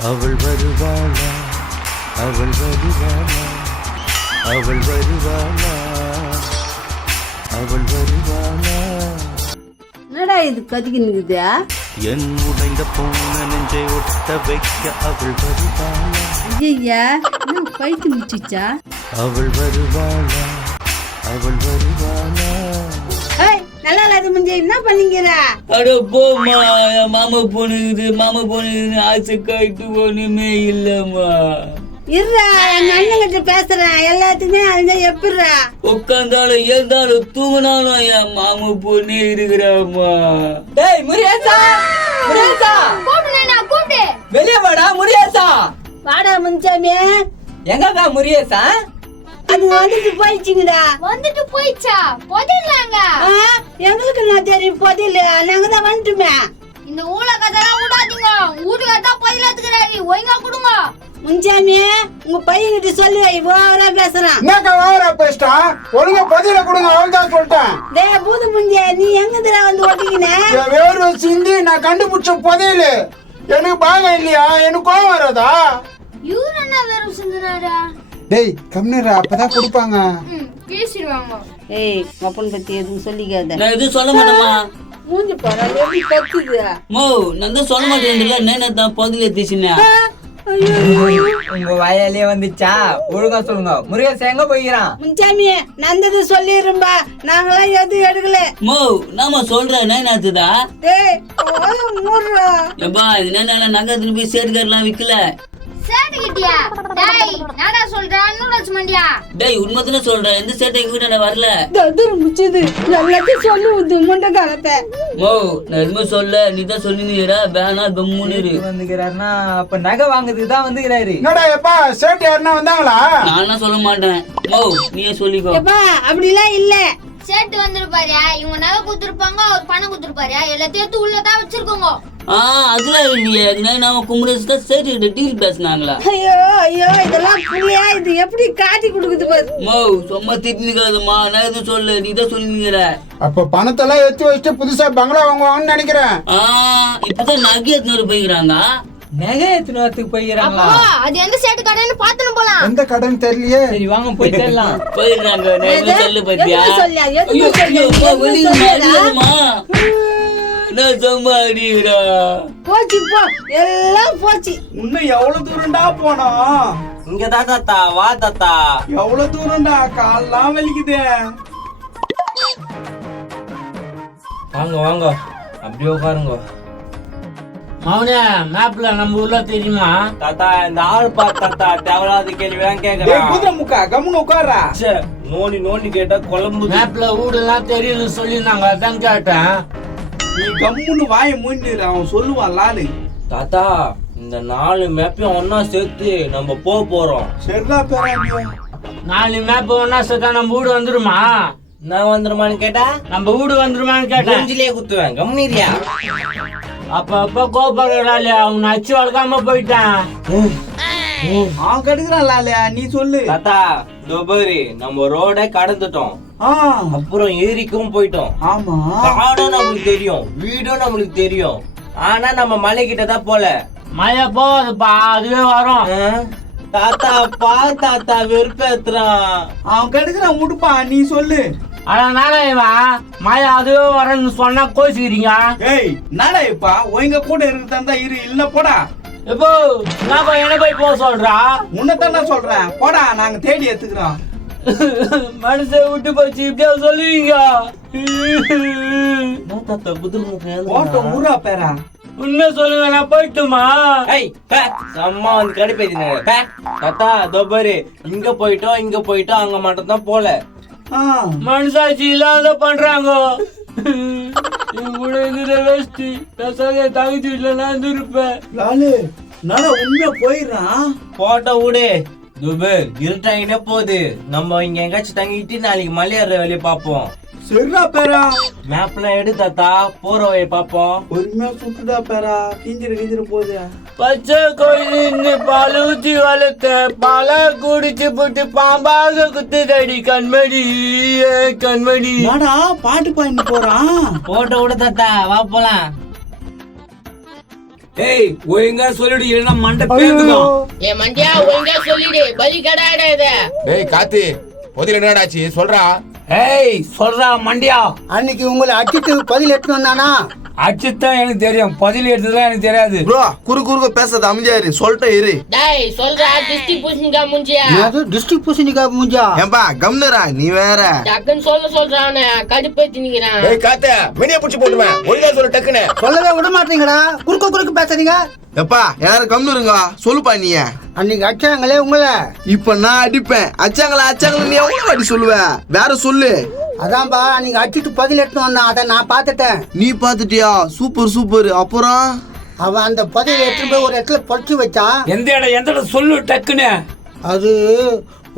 அவள் வருவாளா அவள் வருவாளா அவள் வருவாளா அவள் வருவாளா. என்னடா இது கதிக்கின்னுக்குதா? என் உடைந்த போன நெஞ்சை ஒட்ட வைக்க அவள் வருவாளா. ஐயா என்ன பைத்து முடிச்சிச்சா? அவள் வருவாளா அவள் வருவாளா. நல்லா இல்லாத முஞ்சே என்ன பண்ணீங்கிற? அட போம்மா, மாமா பொண்ணுக்குது ஆசை காய்ட்டு ஒண்ணுமே இல்லம்மா. இருடா எங்க அண்ணன் கிட்ட பேசுறேன். எல்லாத்துக்குமே அழிஞ்சா எப்படிடா? உட்காந்தாலும் எழுந்தாலும் தூங்கினாலும் என் மாமா பொண்ணே இருக்கிறாம்மா. டேய் முருகேசா, முருகேசா கூப்பிடு. வெளிய வாடா முருகேசா. வாடா முன்சாமி. எங்கடா முருகேசா? அது வந்துட்டு போயிடுச்சுங்கடா. வந்துட்டு போயிடுச்சா? புதையலாங்க. எங்களுக்கு நான் தெரியும் புதையல. நாங்க தான் வந்துட்டுமே. இந்த ஊழ கதெல்லாம் விடாதீங்க. வீட்டுக்கு தான் புதையலாத்துக்கிறாரு. ஒழுங்கா கொடுங்க. முன்சாமி உங்க பையன்கிட்ட சொல்லி வை. ஓவரா பேசுறான். என்னக்கா ஓவரா பேசிட்டா? ஒழுங்கா பதில கொடுங்க. அவள் தான் சொல்லிட்டேன். டேய் பூது முஞ்சே, நீ எங்கடா வந்து ஓட்டிக்கின? வேறு சிந்தி நான் கண்டுபிடிச்ச புதையல எனக்கு பாகம் இல்லையா? எனக்கு கோவம் வராதா? இவரு என்ன வெறும் சிந்தனாரா? டேய் கம்னரா, அப்பதான் கொடுப்பாங்க. பேசிடுவாங்க. ஏய் அப்பன் பத்தி எதுவும் சொல்லிக்காத. நான் எதுவும் சொல்ல மாட்டேமா. மூஞ்சி பாரு எப்படி கத்துது. மோ நான் தான் சொல்ல மாட்டேன். நேனத்தான் பதில எத்திச்சுன்னா உங்க வாயாலே வந்துச்சா? ஒழுங்கா சொல்லுங்க. முருகேசா எங்க போய்கிறான்? முன்சாமி நந்தது சொல்லிரும்பா. நாங்களாம் எதுவும் எடுக்கல. மோ நாம சொல்ற நேனத்துதா. ஏய் மூடுறா. எப்பா இது நேனால நகரத்துல போய் சேர்க்காரெல்லாம் விக்கல. சேட்டுக்கிட்டியா? டேய் நானா சொல்றேன் நூலட்ச மண்டியா? டேய் உண்மைதானே சொல்றேன். எந்த சேட்டை எங்க வீட்டாண்ட வரல. ததுரு முச்சுது. எல்லாத்தையும் சொல்லி ஊத்து முண்டை காலத்தை. மோ நான் எதுவுமே சொல்ல. நீ தான் சொல்லினுற. வேணா கம்முன்னு இரு. வந்துக்கிறாருன்னா அப்ப நகை வாங்குறதுக்கு தான் வந்துக்கிறாரு. என்னடா எப்பா சேட்டு யாருன்னா வந்தாங்களா? நானா சொல்ல மாட்டேன். மோ நீயே சொல்லிக்கோ. எப்பா அப்படிலாம் இல்ல. சேட்டு வந்துருப்பாரு. இவங்க நகை குடுத்துருப்பாங்க. அவர் பணம் குடுத்துருப்பாரு. எல்லாத்தையும் எடுத்து உள்ளதான் வச்சிருக்கோங்க. அதெல்லாம் இல்லையே. நாம கும்பரேசா சேட்டு டீல் பேசினாங்களா? ஐயோ ஐயோ இதெல்லாம் புள்ளையா? இது எப்படி காட்டி கொடுக்குது பாரு. மோ சும்மா திட்டினுக்காதம்மா. நான் எதுவும் சொல்ல. நீ தான் சொல்லினுங்கிற. அப்ப பணத்தெல்லாம் எடுத்து வச்சுட்டு புதுசா பங்களா வாங்குவாங்கன்னு நினைக்கிறேன். இப்பதான் நகை எத்தனை போய்க்கிறாங்க. நகை எத்தனை வரத்துக்கு போய்கிறாங்களா? அது எந்த சேட்டு கடைன்னு பாத்துன்னு போலாம். எந்த கடன் தெரியலையே. சரி வாங்க போய் தேடலாம். போயிடுறாங்க. நான் எதுவும் சொல்ல பத்தியா? எதுக்கு சொல்லியா? எதுக்கு ஐயோ, சொல்லியா? ஐயோ, எதுக்கு வெளியில சொல்லியாடா? அடிக்கிறேம்மா. நான் சும்மா அடிக்கிறா. போச்சு போ. எல்லாம் போச்சு. இன்னும் எவ்வளவு தூரம்டா போனோம்? இங்கதான் தாத்தா. வா தாத்தா. எவ்வளவு தூரம்டா? கால்லாம் வலிக்குது. வாங்க வாங்க அப்படியே உட்காருங்க. மௌனே மேப்ல நம்ம ஊர்ல தெரியுமா? தாத்தா இந்த ஆள் தாத்தா தேவையில்லாத கேள்விதான் கேக்குறான். குதிரை முக்கா கம்முன்னு உட்காரா. நோண்டி நோண்டி கேட்டா குழம்பு. மேப்ல ஊடெல்லாம் தெரியும்னு சொல்லிருந்தாங்க, அதான் கேட்டேன். நீ கம்முன்னு வாயை மூடிடு. அவன் சொல்லுவான் லாலு. தாத்தா இந்த 4 மேப்பையும் ஒன்னா சேர்த்து நம்ம போறோம். சரிடா பேராண்டியா. 4 மேப் ஒன்னா சேர்த்தா நம்ம வீடு வந்துருமா? நான் வந்துருமான்னு கேட்டா நம்ம வீடு வந்துருமான்னு கேட்டேன். மூஞ்சிலேயே குத்துவேன். கம்முனிரியா. அப்ப கோபப்படுறாளே, அவனை அச்சு வளர்க்காம போயிட்டான். அவன் கெடுக்கிறான் லாலியா. நீ சொல்லு தாத்தா. பாரு நம்ம ரோட கடந்துட்டோம். அப்புறம் ஏரிக்கும் போயிட்டோம். ஆமா காடும் நம்மளுக்கு தெரியும், வீடும் நம்மளுக்கு தெரியும். ஆனா நம்ம மலை கிட்ட தான் போல. மழை போகுதுப்பா, அதுவே வரும். தாத்தா பா தாத்தா வெறுப்பேத்துறான். அவன் கெடுக்கிறான். முடுப்பா நீ சொல்லு. அதனால இவன் மழை அதுவே வரன்னு சொன்னா கோசிக்கிறீங்க. ஏய் நாடா இப்பா ஒங்க கூட இருக்கிறதா இரு. இல்ல போடா. இப்போ நான் போய் என்ன போய் போக சொல்றா? உன்னதான் நான் சொல்றேன். போடா நாங்க தேடி எடுத்துக்கிறோம். மனசை விட்டு போச்சு. இப்படியா சொல்லுவீங்க? தாத்தா ஓட்ட ஊரா பேரா. உண்மை சொல்லுங்க, நான் போயிட்டுமா? அம்மா வந்து கடுப்பேத்தின. தாத்தா பாரு இங்க போயிட்டோம் அங்க மட்டும் தான் போல. மனசாட்சி இல்லாத பண்றாங்க. தகுதி வீட்டுல நான் இருப்பேன். லாலு நாள உண்மையா போயிடுறான். போட்டோ விடு. துபர் இருட்டாங்கிட்டே போகுது. நம்ம இங்க எங்காச்சும் தங்கிட்டு நாளைக்கு மலையேற வேலையை பார்ப்போம். சரிடா பேரா. மேப்லாம் எடு தாத்தா. போற வழியை பார்ப்போம். பொறுமையா சுத்துடா பேரா. கிஞ்சிரு போகுது. பச்சை கோயில் பால் ஊத்தி வளர்த்த பால குடிச்சு போட்டு பாம்பாக குத்துதடி கண்மணி கண்மணி. பாட்டு பாடிட்டு போறான். போட்டோ விடு தாத்தா. வா போலாம். ஏய் ஒழுங்கா சொல்லிடு இல்லைன்னா மண்டை பேந்துடும். ஏ மண்டியா ஒழுங்கா சொல்லிடு, பலி கடாடா இது. டேய் காத்தி பொதில என்னடாச்சு சொல்றா. ஏய் சொல்றா மண்டியா. அன்னைக்கு உங்களை அடிச்சிட்டு பதில் எடுத்து வந்தானா? அச்சுத்தான் எனக்கு தெரியும், பதில் எடுத்ததுதான் எனக்கு தெரியாது. ப்ரோ குறுக்க பேசாத அமைதியாரு சொல்லிட்டேன் இரு. டேய் சொல்றா டிஸ்ட்ரிக்ட் பூசணிக்கா முஞ்சியா. டிஸ்ட்ரிக்ட் பூசணிக்கா மூஞ்சா. ஏன்பா கம்னரா நீ வேற. டக்குன்னு சொல்றானே கடுப்பேத்தி நிக்கிறான். டேய் காத்த மினிய புடிச்சு போடுவேன் ஒழுங்கா சொல்லு டக்குனே. சொல்லவே விட மாட்டீங்கடா, குறுக்க பேசாதீங்க. எப்பா யாரும் கம்னருங்க சொல்லுப்பா நீ. அன்னைக்கு அடிச்சாங்களே உங்களை, இப்ப நான் அடிப்பேன். அச்சாங்களா நீ எவ்வளவு அடி சொல்லுவ? வேற சொல்லு. அதான்பா அன்னைக்கு அடிச்சிட்டு பதில் எடுத்து வந்தான், அதை நான் பார்த்துட்டேன். நீ பாத்துட்டியா? சூப்பர். அப்புறம் அவன் அந்த பதில் எடுத்துட்டு போய் ஒரு இடத்துல பொறிச்சு வச்சான். எந்த இடம் சொல்லு டக்குன்னு. அது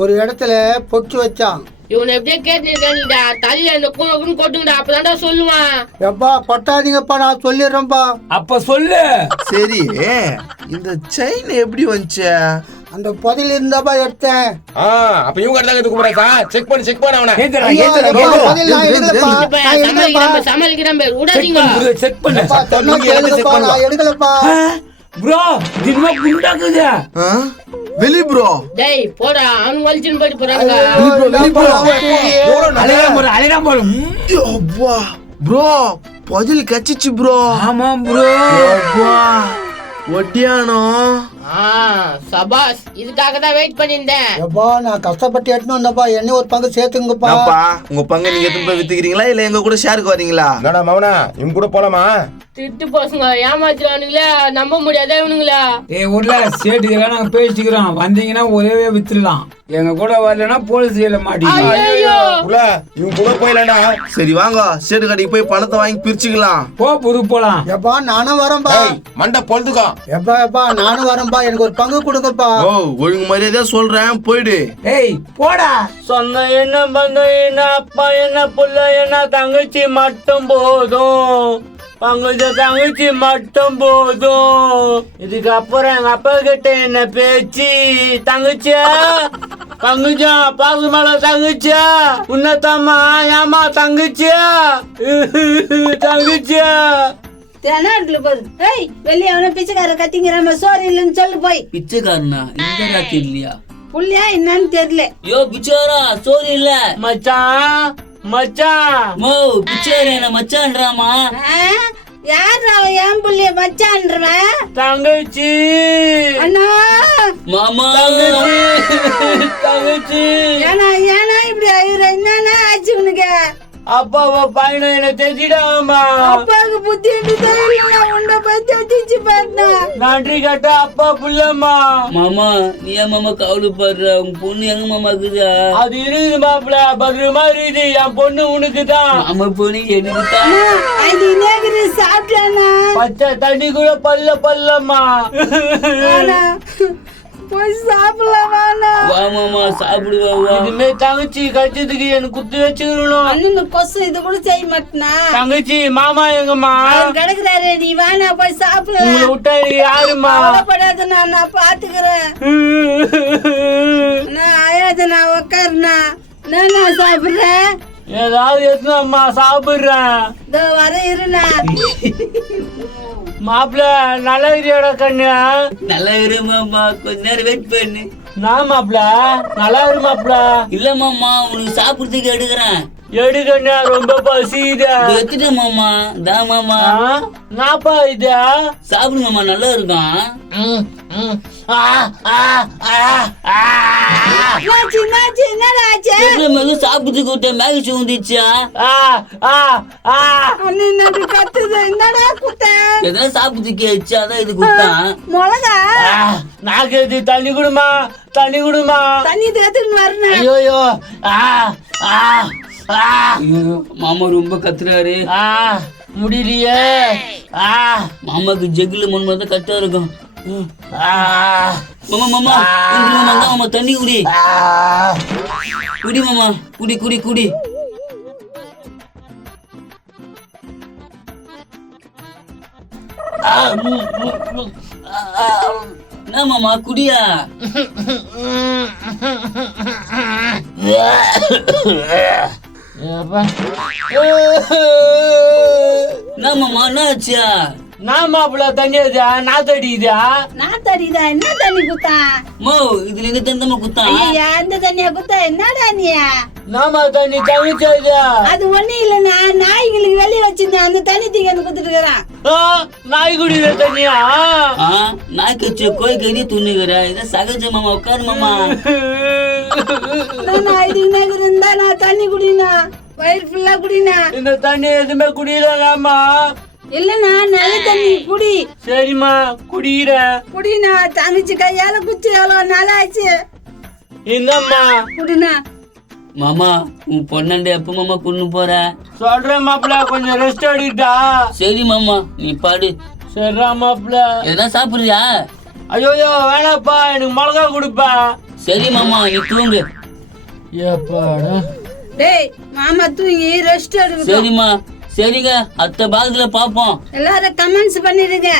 ஒரு இடத்துல பொறிச்சு வச்சான். இவனை எப்படியே கேட்டுடா, தலையில இந்த கூணு கொட்டுங்கடா, அப்பதான்டா சொல்லுவான். எப்பா கொட்டாதீங்கப்பா, நான் சொல்லிடுறேன்ப்பா. அப்ப சொல்லு. சரி இந்த செயின் எப்படி வந்துச்சு? அந்த பதில் இருந்தாப்பா எடுத்தேன். அப்ப இவங்க கடங்க கூப்பிடுறா. செக் பண்ணு அவனை. ஏத்துடா, ஐயோ, ஏத்துடா, எப்பா, ஏத்துடா. பதில் நான் எடுக்கலப்பா. இப்ப நான் எடுக்கலப்பா. சமாளிக்கிறேன் விடாதீங்க. செக் பண்ணு. எப்பா, சொன்னா கேளுங்கப்பா, நான் எடுக்கலப்பா. ப்ரோ தினமா குண்டாக்குது. வெளி ப்ரோ. டேய் போடா, அவன் வலிச்சுன்னு போயிட்டு போறாங்க. அலைதான் போல. ப்ரோ பதில் கச்சிச்சு ப்ரோ. ஆமா ப்ரோ. ஒட்டியானோ. சபாஸ், இதுக்காக தான் வெயிட் பண்ணியிருந்தேன். எப்பா நான் கஷ்டப்பட்டு எடுத்துன்னு வந்தப்பா, என்ன ஒரு பங்கு சேர்த்துங்கப்பா. உங்க பங்கு நீங்க எத்தனை போய் வித்துக்கிறீங்களா இல்ல எங்க கூட ஷேருக்கு வரீங்களா? என்னடா மவனா இவங்க கூட போலாமா? திட்டு பசங்க ஏமாத்துறானுங்களா, நம்ப முடியாதா இவனுங்களா? ஏய் ஊர்ல சேட்டுக்கெல்லாம் நாங்க பேசிக்கிறோம், வந்தீங்கன்னா ஒரே வித்துடலாம். எங்க கூட வரலன்னா போலீஸ் கையில மாட்டீங்க. உள்ள இவங்க கூட போயிடலாம்டா. சரி வாங்க சேட்டு கடைக்கு போய் பணத்தை வாங்கி பிரிச்சுக்கலாம். போ புரு போலாம். எப்பா நானும் வரேன்பா. மண்டை பொழுதுக்கோ. எப்பா நானும் வரேன்பா, எனக்கு ஒரு பங்கு கொடுங்கப்பா. ஓ ஒழுங்கு மரியாதையா சொல்றேன் போயிடு. ஏய் போடா. சொந்த என்ன பந்தம் என்ன அப்பா என்ன புள்ள என்ன தங்கச்சி மட்டும் போதும். பங்குஜ தங்கச்சி மட்டும் போதும். இதுக்கு அப்புறம் எங்க அப்பா கிட்ட என்ன பேச்சு? தங்கச்சியா பங்குஜா பாகு மேல தங்கச்சியா உன்னதாமா ஏமா தங்கச்சியா தங்கச்சியா தெனாட்டுல போகுது. ஏய் வெளியே அவன பிச்சைக்கார கத்திங்கிறாம சோறு இல்லைன்னு சொல்லு போய். பிச்சைக்காரனா இந்த ராத்திரி இல்லையா? புள்ளியா என்னன்னு தெரியல. யோ பிச்சைக்காரா சோறு இல்ல. மச்சான் மோ பிச்சைக்காரன மச்சான்றாமா. யார் அவன் என் புள்ளிய மச்சான்றவன்? தங்கச்சி அண்ணா மாமா தங்கச்சி. ஏனா இப்படி ஆயிர என்னன்னா ஆச்சு உனக்கு? அப்பாவை பையனை என்ன தெரிஞ்சிடாமா? அப்பாவுக்கு புத்தி தெரியல, உன்னை பத்தி அடிச்சு பார்த்தா. நன்றி கேட்டா அப்பா புள்ளம்மா. மாமா நீ ஏன் மாமா கவலைப்படுற? உங்க பொண்ணு எங்க மாமா இருக்குதா? அது இருக்குது மாப்பிள, பத்திரமா இருக்குது. என் பொண்ணு உனக்குதான். மாமா பொண்ணு எனக்கு தான். அது நேகரி சாப்பிட்டானா? பச்சை தண்ணி கூட பல்லம்மா. போய் சாப்பிடலாமா? வா மாமா சாப்பிடுவா. இனிமே தங்கச்சி கட்சத்துக்கு எனக்கு குத்து வச்சுக்கணும். அண்ணன் கொசு இது கூட செய்ய மாட்டேனா? தங்கச்சி மாமா எங்கம்மா? அவர் கிடக்குறாரு, நீ வானா போய் சாப்பிடலாம். உங்களை விட்டா யாருமா? கவலைப்படாத, நான் பாத்துக்கிறேன். நான் ஆயாது, நான் உக்காருனா நான் சாப்பிடுறேன். ஏதாவது எத்தனை சாப்பிடுறேன். இதோ வர இருண்ணா. மாப்பிள நல்லா இருக்கியாடா கண்ணு? நல்லா இரு மாமா, கொஞ்ச நேரம் வெயிட் பண்ணு. நான் மாப்பிள நல்லா இரு மாப்பிள. இல்ல மாமா உனக்கு சாப்பிடுறதுக்கு எடுக்கிறேன். எடுக்கண்ணா ரொம்ப பசிதா. எடுத்துட்டு மாமா. தா மாமா. நாப்பா இது சாப்பிடு மாமா, நல்லா இருக்கும். சாப்பிட்டு கூட்ட மேகி வந்துச்சா? என்னடா குத்த எதனா சாப்பிட்டு கேச்சு, அதான் இது கொடுத்தான். மிளகா நாக்கு எது? தண்ணி குடுமா, தண்ணி குடுமா. தண்ணி தேத்துன்னு வரணும். ஐயோ மாமா ரொம்ப கத்துறாரு. முடியலையே. மாமாக்கு ஜெகுல முன்ன தான் கட்டா இருக்கும். மாமா மாமா மாமா தண்ணி குடி. குடி மாமா, குடி குடி குடி. என்ன மாமா குடியா? என்ன மாமா என்ன ஆச்சியா? நான் மாப்பிள்ள தண்ணி அது நாத்து அடிக்குதா நான் தடிதா என்ன தண்ணி குத்தா மோ இதுல இருந்து தந்தமா குத்தா ஐயா இந்த தண்ணியா குத்தா என்னடா நீயா நாம தண்ணி தவிச்சது அது ஒண்ணு இல்லண்ணா நாய்களுக்கு வெளியே வச்சிருந்தேன் அந்த தண்ணி தீங்க குத்துட்டு இருக்கிறான் நாய் குடிக்கிற தண்ணியா நாய் கச்சி கோய் கறி துண்ணுகிற இத சகஜ மாமா உட்காரு மாமா நான் இது நகர் இருந்தா நான் தண்ணி குடினா வயிறு ஃபுல்லா குடினா இந்த தண்ணி எதுவுமே குடிக்கலாமா இல்லண்ணா நல்ல தண்ணி குடி சரிம்மா குடிக்கிறேன் குடினா தங்கச்சி கையால குச்சி எவ்வளவு நாள் ஆச்சு இந்தம்மா குடினா மாமா உன் பொண்ணாண்ட எப்ப மாமா கொண்டு போற சொல்றேன் மாப்பிள்ள கொஞ்சம் ரெஸ்ட் எடுட்டா சரி மாமா நீ பாடு சரிடா மாப்பிள்ள எதனா சாப்பிடுறியா ஐயோ வேணாப்பா எனக்கு மிளகா கொடுப்பா சரி மாமா நீ தூங்கு ஏப்பாடா டேய் மாமா தூங்கி ரெஸ்ட் எடுக்கட்டும் சரிம்மா சரிங்க அடுத்த பாகத்துல பாப்போம் எல்லாரும் கமெண்ட்ஸ் பண்ணிடுங்க